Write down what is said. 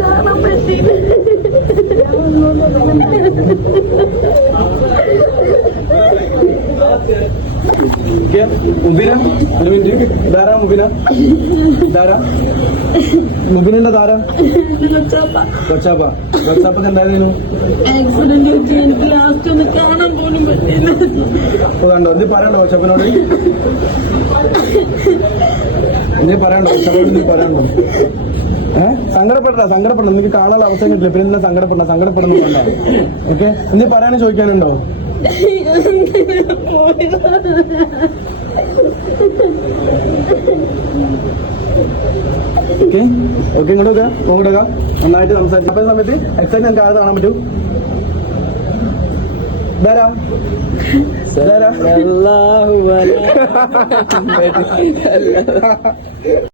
കാണാൻ പറ്റിയില്ല. മുബിന ഒരു മിനിറ്റ്. ധാരാ മുബിന, ധാരാ മുബിനുണ്ട ധാരാ കൊച്ചാപ്പക്ക് എന്തായിരുന്നു ആക്സിഡന്റ് വെച്ച് എനിക്ക് ലാസ്റ്റ് ഒന്ന് കാണാൻ പോലും പറ്റിയില്ല. അപ്പൊ കണ്ടോ എന്ത് പറയണ്ടോ കൊച്ചപ്പനോട്? എന്ത് പറയണ്ടോ കൊച്ചപ്പനോട്? എന്ത് പറയണ്ടോ? സങ്കടപ്പെടണം. നിങ്ങൾക്ക് കാണാനുള്ള അവസരം കിട്ടില്ല, പിന്നെ എന്തിനാ സങ്കടപ്പെടുന്നു വേണ്ട. ഓക്കെ, എന്ത് പറയാനും ചോദിക്കാനുണ്ടോ? ഓക്കെ ഓക്കെ, ഇങ്ങോട്ട് നന്നായിട്ട് സംസാരിക്കുന്ന സമയത്ത് എക്സൈറ്റ് നമുക്ക് ആരെ കാണാൻ പറ്റും? ധാരാ